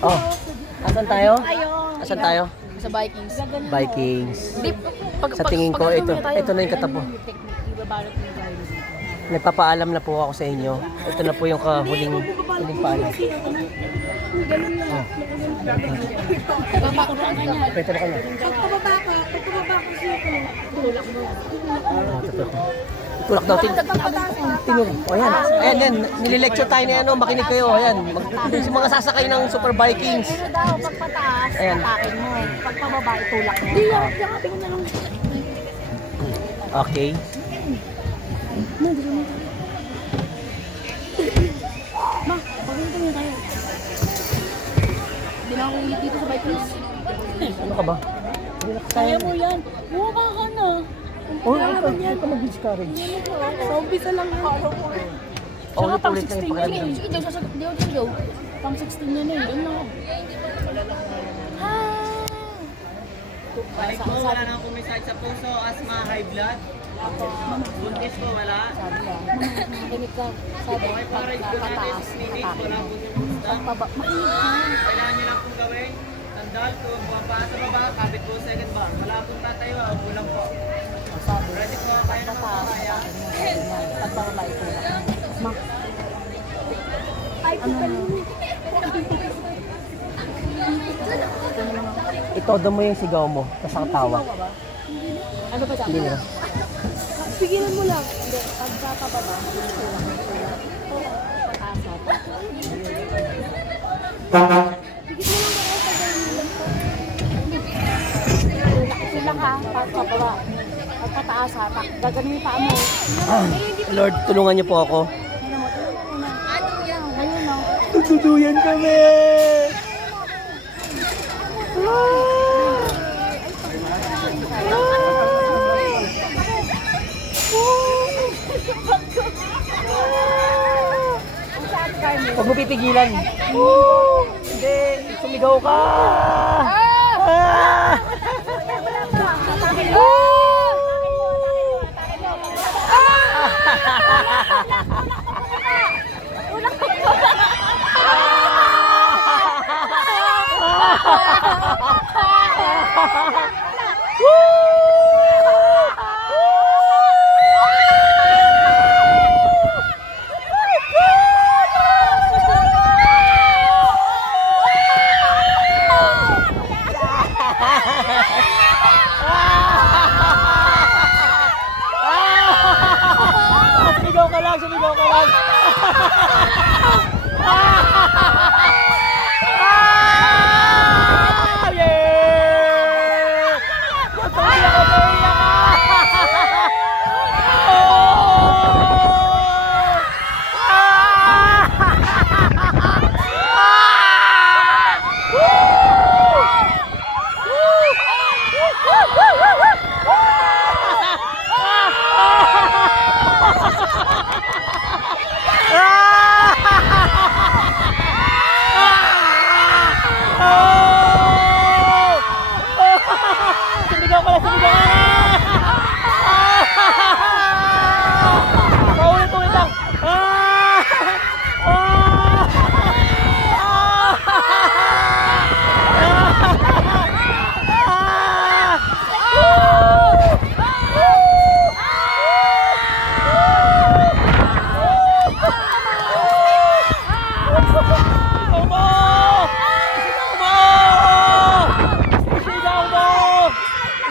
Oh, asan tayo? Asan tayo? Sa Vikings. Vikings. Di, Sa tingin ko, ito na yung katabo. Nagpapaalam na po ako sa inyo. Ito na po yung huling paalam. Oh. Pwede na kanya. Tulak daw. Tinuro. O yan. Ayan. Nililecture tayo na makinig kayo. Ayan. Yung mga sasakay ng Super Vikings. Ano daw, pagpataas, atakin mo. Pagpababa, itulak mo. Okay. Ma, pagpunta mo tayo. Hindi na ako ulit dito sa Vikings. Ano ka ba? Kaya mo yan. Bumaba ka na. Hindi ka mag-discourage. Sa umpisa lang yan. Saka pang 16 yan eh. Sige, Joe, sasagot. Di ako, Joe. Pang 16 yan eh. Yun lang. Balik po, wala nang kumisahit sa puso, asthma, high blood. Buntis po, wala. Ganit ka. Sabi, Okay, para ito natin pagpataas, minutes, atakin wala mo. po yung gusto. Makinig ka. Kailangan nyo lang pong gawin. Sandal, kung bumaba sa baba, kapit po second bar. Wala pong tatayo, ulang po. Sabi, Ready po, kaya naman po pagpataas, kaya. atakin mo. Pagpababa, itulak mo. Ma. Itodo mo yung sigaw mo. Tapos ang tawa. Ano ba Hindi dapat? na. Pigilan mo lang. Hindi, pagkakababa, itulak mo. Oo, pag-asa. Sila ka, pagkababa. Pagkataas ha, gaganin yung paa mo. Lord, tulungan niyo po ako. Ayun no. Tutuduyan kami! Huwag mo pipigilan. Hindi, sumigaw ka! Ah! Sumigaw ka lang, sumigaw ka lang. Yeah! Patuloy ako, paiyak Sumigaw ka lang, sumigaw ka lang! Paulit-ulit lang!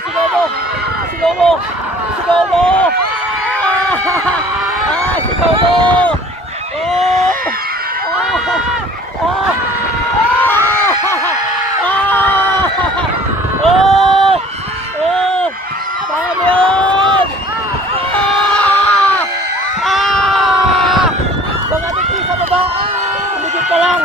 Sigaw mo! Sigaw mo! Sigaw mo! Oh! Paano yun? Mga dito sa baba! Umigit ka lang!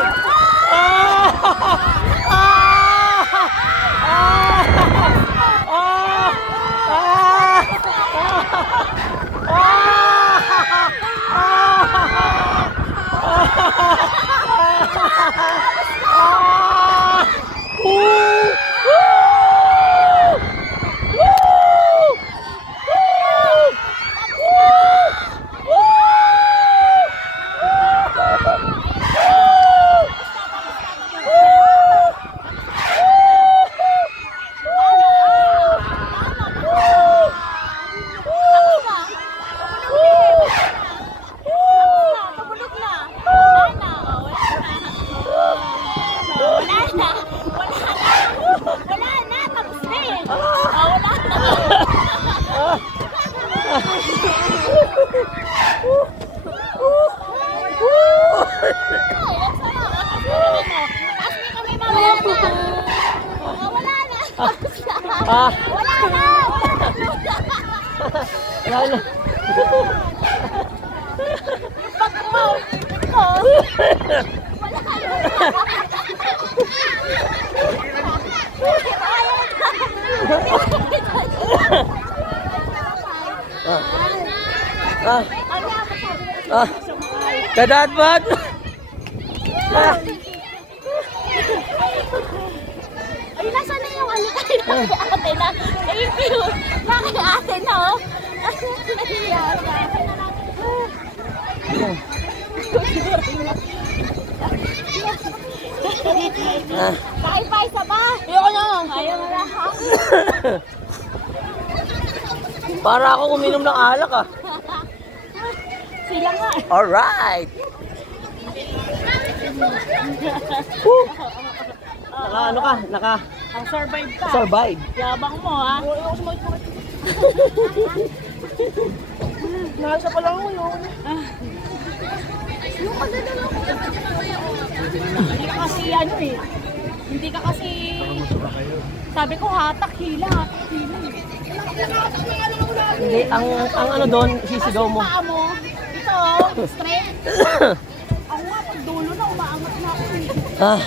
kami mamaya na. Wala na. Ah, Wala na. wala na. Pag mo. Ah, ah, kadadbad. Ah, Ay, nasa na yung ano tayo na kay ate na. Thank you. Na kay ate na, oh. Nahiya ka. ah. Kain pa isa ba? Ayoko na. Ayaw mo na. Para ako uminom ng alak ah. Sila nga. Alright. Woo. Naka ano ka? Naka Ang survive ka. survive. Yabang mo, ha? Ayoko sumakit mo. Nasa pa lang ako yun. Yung magdadala ko. Hindi ka kasi ano eh. Hindi ka kasi... Sabi ko hatak hila, hatak hila. Hindi, ang ano doon, sisigaw mo. Paa mo, ito, straight. Ako nga, pag dulo na, umaangat na ako eh. Ah,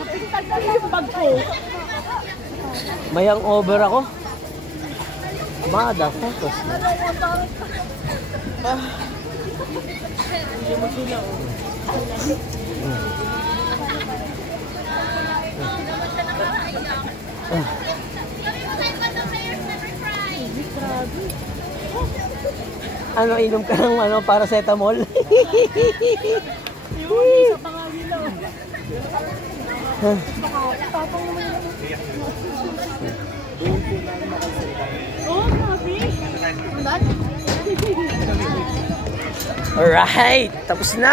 Kapintal na yung bag ko. mayang over ako. Mada, focus. Ano, inom ka ng ano, paracetamol? Yung isa pa nga nila. Tapang naman yun. Oh, grabe. Ang dami. Alright, tapos na.